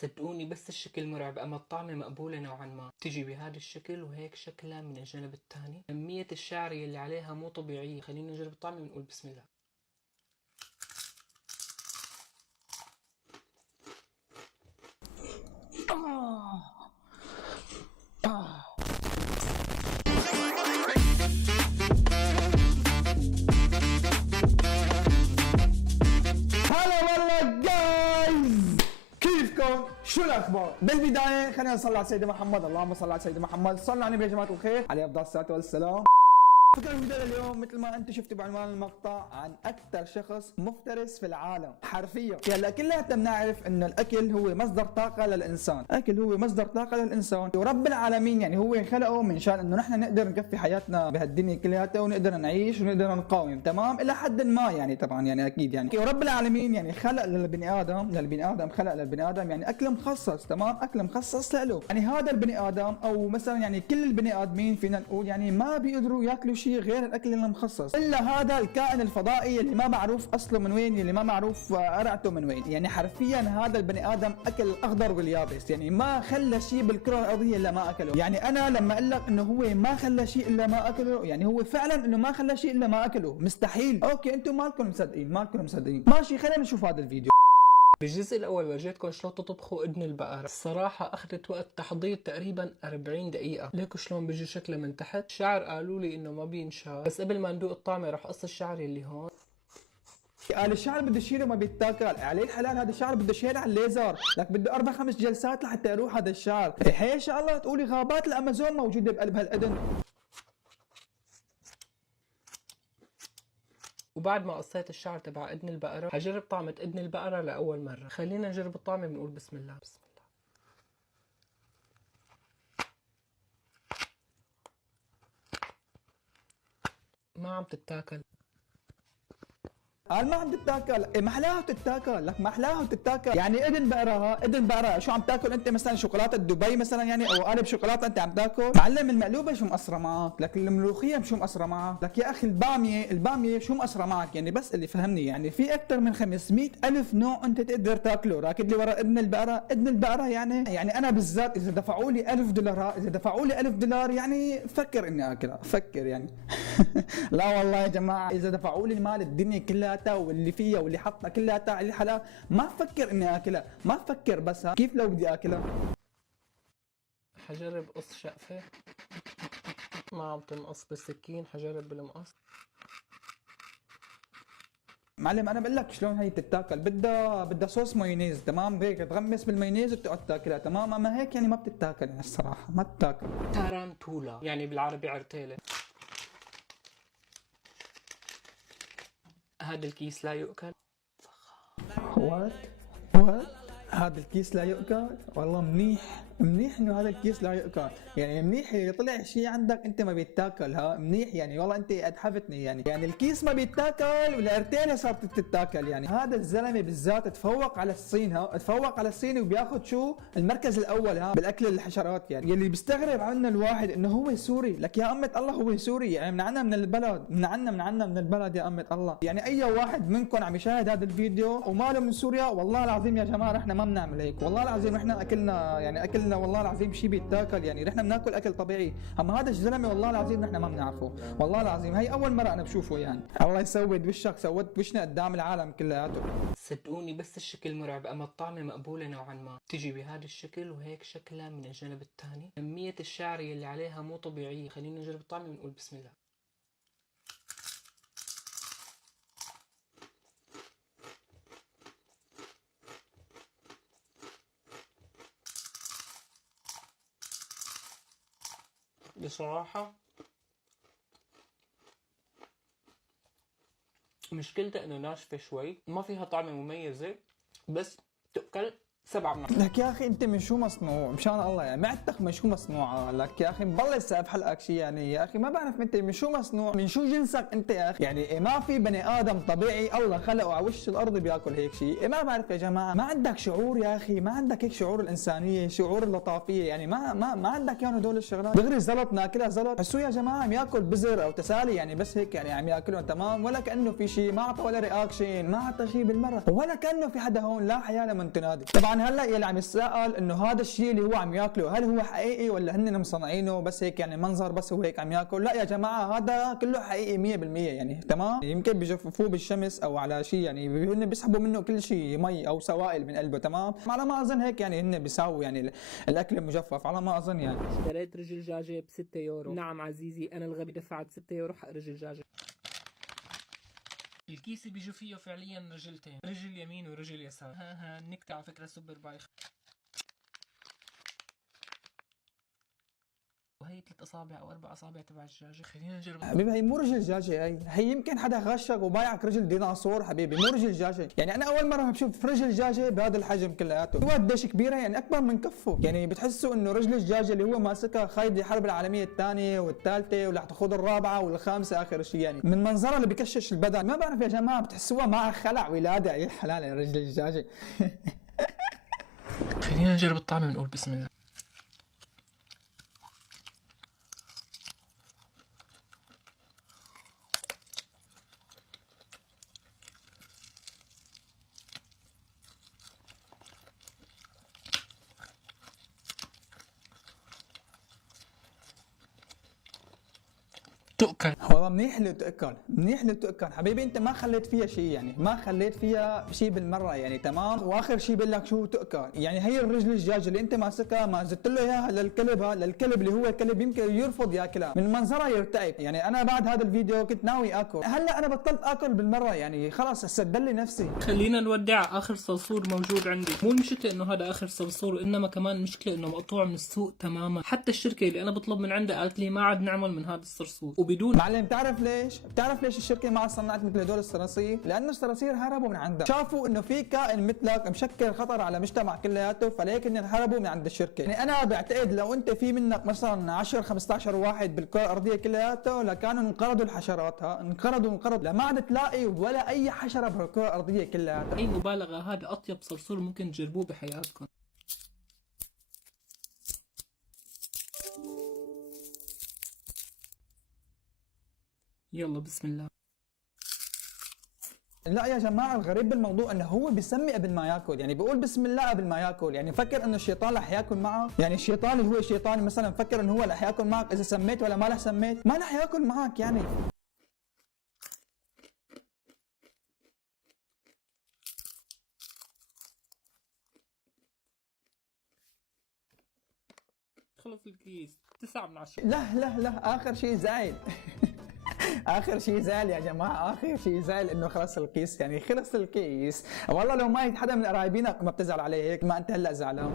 صدقوني بس الشكل مرعب، اما الطعمة مقبولة نوعا ما. تجي بهذا الشكل وهيك شكلها من الجانب الثاني، كمية الشعرية اللي عليها مو طبيعية. خلينا نجرب الطعمة ونقول بسم الله. هلا والله جايز، كيفكم؟ شو الاخبار؟ بالبدايه خلينا نصلي على سيدنا محمد، اللهم صل على سيدنا محمد، صلوا على النبي يا جماعه الخير عليه افضل الصلاه والسلام. فكرة الفيديو اليوم مثل ما انتم شفتوا بعنوان المقطع عن اكثر شخص مفترس في العالم حرفيا. هلا كلياتنا بنعرف انه الاكل هو مصدر طاقه للانسان، الاكل هو مصدر طاقه للانسان، ورب العالمين يعني هو خلقه من شان انه نحن نقدر نكفي حياتنا بهالدنيا كلياتها ونقدر نعيش ونقدر نقاوم، تمام؟ الى حد ما يعني طبعا يعني اكيد يعني ورب العالمين يعني خلق للبني ادم خلق للبني ادم يعني اكل مخصص، تمام؟ اكل مخصص له. يعني هذا البني ادم او مثلا يعني كل البني ادمين فينا نقول يعني ما بيقدروا ياكلوا شيء غير الاكل المخصص، الا هذا الكائن الفضائي اللي ما معروف اصله من وين، اللي ما معروف قرعته من وين. يعني حرفيا هذا البني ادم اكل الاخضر واليابس، يعني ما خلى شيء بالكره الارضيه الا ما اكله. يعني انا لما اقول لك انه هو ما خلى شيء الا ما اكله، يعني هو فعلا انه ما خلى شيء الا ما اكله، مستحيل. اوكي انتم مالكم مصدقين، ماشي خلينا نشوف هذا الفيديو. بالجزء الأول ورجيتكم شلون تطبخوا إذن البقرة. الصراحة أخذت وقت تحضير تقريبا 40 دقيقة. ليكوا شلون بيجي شكله من تحت. الشعر قالوا لي إنه ما بينشال، بس قبل ما ندوق الطعمة رح قص الشعر اللي هون. قال الشعر بده شيله ما بيتاكل، عليه الحلال هذا الشعر بده شيل على الليزر، لك بده 4-5 جلسات لحتى يروح هذا الشعر. هي ان شاء الله تقولي غابات الامازون موجوده بقلب هالاذن. وبعد ما قصيت الشعر تبع إذن البقرة حجرب طعمة إذن البقرة لأول مرة. خلينا نجرب الطعمة بنقول بسم الله. بسم الله. ما عم تتاكل. قال ما عم تتاكل، إيه ما احلاها تتاكل، لك ما احلاها تتاكل. يعني اذن بقره شو عم تاكل انت؟ مثلا شوكولاته دبي مثلا يعني، او قالب شوكولاته انت عم تاكل؟ معلم المقلوبه شو مقصره معك؟ لك الملوخيه شو مقصره معك؟ لك يا اخي الباميه شو مقصره معك؟ يعني بس اللي فهمني يعني في اكثر من 500 الف نوع انت تقدر تاكله، راكد لي ورا اذن البقره يعني انا بالذات اذا دفعوا لي $1000 يعني فكر اني اكلها، فكر يعني. لا والله يا جماعه اذا دفعوا لي المال الدنيا كلها واللي فيها واللي حطها كلها على الحلا ما بفكر اني اكلها، ما بفكر. بس كيف لو بدي اكلها؟ حجرب قص شقفة، ما عم تنقص بالسكين. حجرب بالمقص. معلم انا بقول لك شلون هي بتتاكل، بدها صوص مايونيز، تمام؟ هيك تغمس بالمايونيز وتقعد تاكلها، تمام؟ اما هيك يعني ما بتتاكل يعني الصراحه ما بتتاكل. تارانتولا يعني بالعربي عرتيلة. هذا الكيس لا يؤكل. وات هذا الكيس لا يؤكل؟ والله منيح انه هذا الكيس لا يؤكل، يعني منيح طلع شيء عندك انت ما بيتاكل. ها منيح يعني والله انت ادحفتني يعني الكيس ما بيتاكل والارتيله صارت تتاكل. يعني هذا الزلمه بالذات تفوق على الصين، وبياخذ شو المركز الاول ها بالاكل الحشرات. يعني يلي بيستغرب عنا الواحد انه هو سوري، لك يا امة الله هو سوري، يعني من عنا من البلد يا امة الله. يعني اي واحد منكم عم يشاهد هذا الفيديو وماله من سوريا، والله العظيم يا جماعه نحن ما بنعمل هيك، والله العظيم نحن اكلنا والله العظيم شيء بيتاكل، يعني نحن بناكل اكل طبيعي. اما هذا الزلمه والله العظيم نحن ما بنعرفه، والله العظيم هي اول مره انا بشوفه. يعني الله يسود وشك، سودت وشنا قدام العالم كلياته. صدقوني بس الشكل مرعب، اما الطعمة مقبولة نوعا ما. تجي بهذا الشكل وهيك شكلها من الجانب الثاني، كمية الشعرية اللي عليها مو طبيعية. خلينا نجرب الطعمة ونقول بسم الله. بصراحة مشكلتها انه ناشفة شوي، ما فيها طعمة مميزة، بس تأكل 7 من 10. لك يا اخي انت من شو مصنوع؟ مشان الله يعني معدتك من شو مصنوعه؟ لك يا اخي مبلش سقف حلقك شيء يعني. يا اخي ما بعرف انت من شو مصنوع، من شو جنسك انت يا اخي؟ يعني ما في بني ادم طبيعي الله خلقه على وش الارض بياكل هيك شيء. ما بعرف يا جماعه، ما عندك شعور يا اخي، ما عندك هيك شعور الانسانيه، شعور اللطافيه، يعني ما عندك يعني هدول الشغلات. دغري زلط ناكلها زلط. حسوا يا جماعه عم ياكل بزر او تسالي يعني، بس هيك يعني عم ياكلهم تمام، ولا كانه في شيء، ما اعطى ولا رياكشن، ما اعطى شيء بالمره، ولا كانه في حدا هون لا حياه لمن تنادي. طبعا طبعا هلا يلي عم يتساءل انه هذا الشيء اللي هو عم ياكله هل هو حقيقي ولا هن مصنعينه بس هيك يعني منظر بس هو هيك عم ياكل؟ لا يا جماعه هذا كله حقيقي 100% يعني تمام. يمكن بجففوه بالشمس او على شيء يعني هن بيسحبوا منه كل شيء مي او سوائل من قلبه تمام. على ما اظن هيك يعني هن بيساووا يعني الاكل المجفف على ما اظن يعني. اشتريت رجل دجاجة ب 6 يورو. نعم عزيزي أنا الغبي دفعت 6 يورو حق رجل دجاجة. الكيس بيجوا فيه فعليا رجلتين، رجل يمين ورجل يسار. ها النكتة على فكرة سوبر بايخ. وهي 3 أصابع أو 4 أصابع تبع الدجاجة. خلينا نجرب. حبيبي هي مو رجل دجاجه، هي يمكن حدا غشك وبايعك رجل ديناصور حبيبي، مو رجل دجاجه. يعني انا اول مره بشوف رجل دجاجه بهذا الحجم كلياته، هو قديش كبيره يعني اكبر من كفه. يعني بتحسوا انه رجل الدجاجه اللي هو ماسكها خايد الحرب العالميه الثانيه والثالثه ورح تخوض الرابعه والخامسه اخر شيء. يعني من منظرها اللي بكشش البدن ما بعرف يا جماعه بتحسوها معها خلع ولاده على الحلال يا رجل الدجاجه. خلينا نجرب الطعم ونقول بسم الله. تؤكل والله منيح اللي تأكل، منيح اللي تأكل حبيبي. انت ما خليت فيها شيء يعني، ما خليت فيها شيء بالمره يعني تمام. واخر شيء بقول لك شو تأكل يعني. هي الرجل الدجاج اللي انت ماسكها ما زدت له اياها للكلب، للكلب اللي هو الكلب يمكن يرفض ياكلها من منظرها يرتعب. يعني انا بعد هذا الفيديو كنت ناوي اكل، هلا انا بطلت اكل بالمره يعني خلاص هسه لي نفسي. خلينا نودع اخر صرصور موجود عندي. مو المشكله انه هذا اخر صرصور، وانما كمان المشكله انه مقطوع من السوق تماما. حتى الشركه اللي انا بطلب من عندها قالت لي ما عاد نعمل من هذا الصرصور وبدون. معلم بتعرف ليش؟ بتعرف ليش الشركه ما صنعت مثل هدول الصراصير؟ لانه الصراصير هربوا من عندها، شافوا انه في كائن مثلك مشكل خطر على المجتمع كلياته، فليك انهم هربوا من عند الشركه. يعني انا بعتقد لو انت في منك مثلا 10 15 واحد بالكره الارضيه كلياته لكانوا انقرضوا الحشرات، انقرضوا لما عاد تلاقي ولا اي حشره بالكره الارضيه كلياتها. اي مبالغه، هذا اطيب صرصور ممكن تجربوه بحياتكم. يلا بسم الله. لا يا جماعه الغريب بالموضوع انه هو بيسمي قبل ما ياكل، يعني بيقول بسم الله قبل ما ياكل. يعني فكر انه الشيطان رح ياكل معه، يعني الشيطان اللي هو شيطان مثلا فكر انه هو رح ياكل معك اذا سميت ولا ما رح سميت، ما رح ياكل معك يعني. خلص الكيس 9 من 10. لا اخر شيء زعل. اخر شيء زعل يا جماعه، اخر شيء زعل انه خلص الكيس، يعني خلص الكيس. والله لو ما حدا من قرايبينك ما بتزعل عليه هيك ما انت هلا زعلان.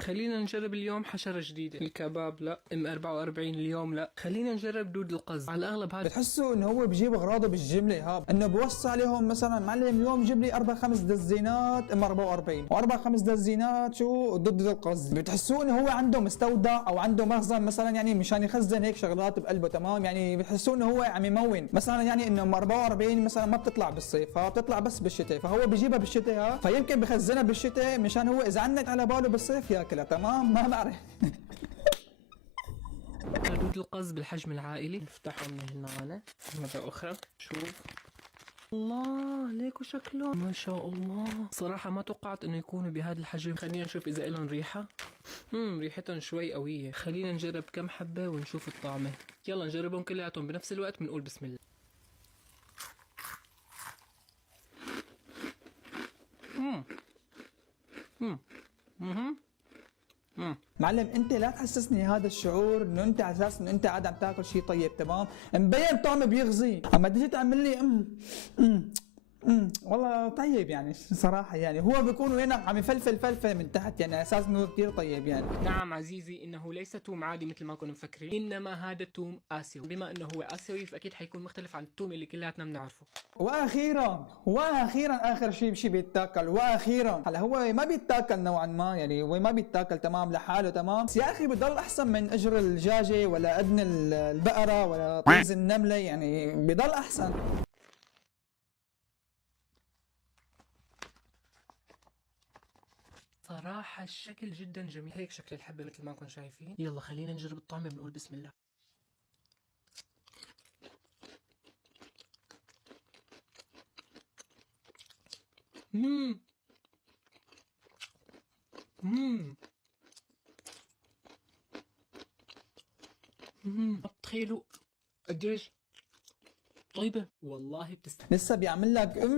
خلينا نجرب اليوم حشرة جديدة. الكباب لا، ام 44 اليوم لا. خلينا نجرب دود القز. على الاغلب هذا بتحسوا انه هو بجيب اغراضه بالجمله هاب، انه بوصي عليهم مثلا معلم اليوم جيب لي 4 5 دزينات ام 44 و4 5 دزينات شو ضد القز. بتحسوا انه هو عنده مستودع او عنده مخزن مثلا يعني مشان يخزن هيك شغلات بقلبه تمام. يعني بتحسوا انه هو عم يمون مثلا يعني انه ام 44 مثلا ما بتطلع بالصيف، بتطلع بس بالشتاء، فهو بجيبها بالشتاء فيمكن بخزنها بالشتاء مشان هو اذا عنت على باله بالصيف ياكلها تمام. ما بعرف. دود القز بالحجم العائلي. نفتحه من هنا مرة أخرى. شوف الله ليكو شكله ما شاء الله. صراحة ما توقعت انه يكونوا بهذا الحجم. خلينا نشوف اذا لهم ريحة. ريحتهم شوي قوية. خلينا نجرب كم حبة ونشوف الطعمة. يلا نجربهم كلياتهم بنفس الوقت بنقول بسم الله. معلم انت لا تحسسني هذا الشعور انه انت على اساس انه انت قاعد عم تاكل شيء طيب تمام، مبين طعمه بيغزي، اما تيجي تعمل لي والله طيب يعني صراحه. يعني هو بيكون وينك عم يفلفل فلفل من تحت يعني على اساس انه كثير طيب يعني. نعم عزيزي انه ليس توم عادي مثل ما كنا مفكرين، انما هذا توم اسيوي. بما انه هو اسيوي فاكيد حيكون مختلف عن التوم اللي كلياتنا بنعرفه. واخيرا اخر شيء بيتاكل واخيرا. هلا هو ما بيتاكل نوعا ما يعني، هو ما بيتاكل تمام لحاله تمام، بس يا اخي بضل احسن من اجر الدجاجه ولا اذن البقره ولا طيز النمله، يعني بضل احسن. صراحة الشكل جدا جميل. هيك شكل الحبة مثل ما كنتم شايفين. يلا خلينا نجرب الطعمة بنقول بسم الله. تخيلوا قديش طيبة والله بتستحق. لسه بيعمل لك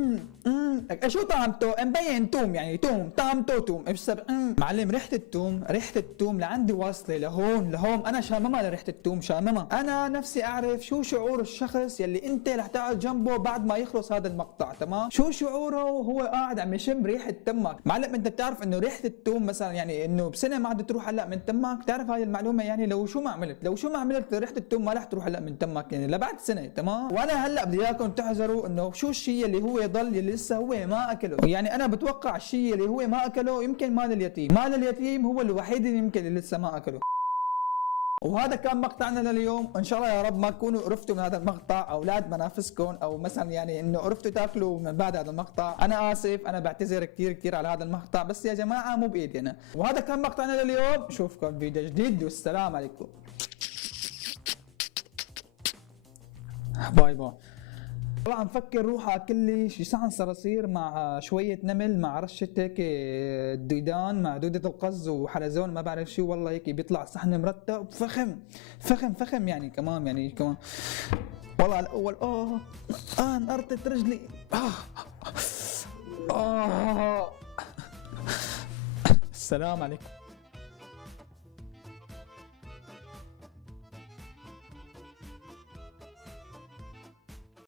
شو طعمته؟ مبين توم، يعني توم، طعمته توم. معلم ريحة التوم لعندي واصلة لهون انا شاممها لريحة التوم، شاممها. انا نفسي اعرف شو شعور الشخص يلي انت رح تقعد جنبه بعد ما يخلص هذا المقطع، تمام؟ شو شعوره وهو قاعد عم يشم ريحة تمك. معلم انت بتعرف انه ريحة التوم مثلا يعني انه بسنة ما عاد تروح هلا من تمك؟ بتعرف هاي المعلومة؟ يعني لو شو ما عملت ريحة التوم ما رح تروح هلا من تمك، يعني لبعد سنة، تمام؟ وانا هلا بدي اياكم تحذروا انه شو الشيء اللي هو يضل اللي لسه هو ما اكله. يعني انا بتوقع الشيء اللي هو ما اكله يمكن مال اليتيم هو الوحيد اللي يمكن اللي لسه ما اكله. وهذا كان مقطعنا لليوم، ان شاء الله يا رب ما تكونوا قرفتوا من هذا المقطع اولاد منافسكم، او مثلا يعني انه قرفتوا تاكلوا من بعد هذا المقطع. انا اسف، انا بعتذر كثير على هذا المقطع، بس يا جماعه مو بايدي انا. وهذا كان مقطعنا لليوم، اشوفكم فيديو جديد والسلام عليكم. باي باي. طبعا مفكر روح اكل لي شي صحن صراصير مع شويه نمل مع رشه هيك ديدان مع دوده القز وحلزون ما بعرف شو، والله هيك بيطلع صحن مرتب فخم يعني كمان والله على الاول انقرطت رجلي. السلام عليكم.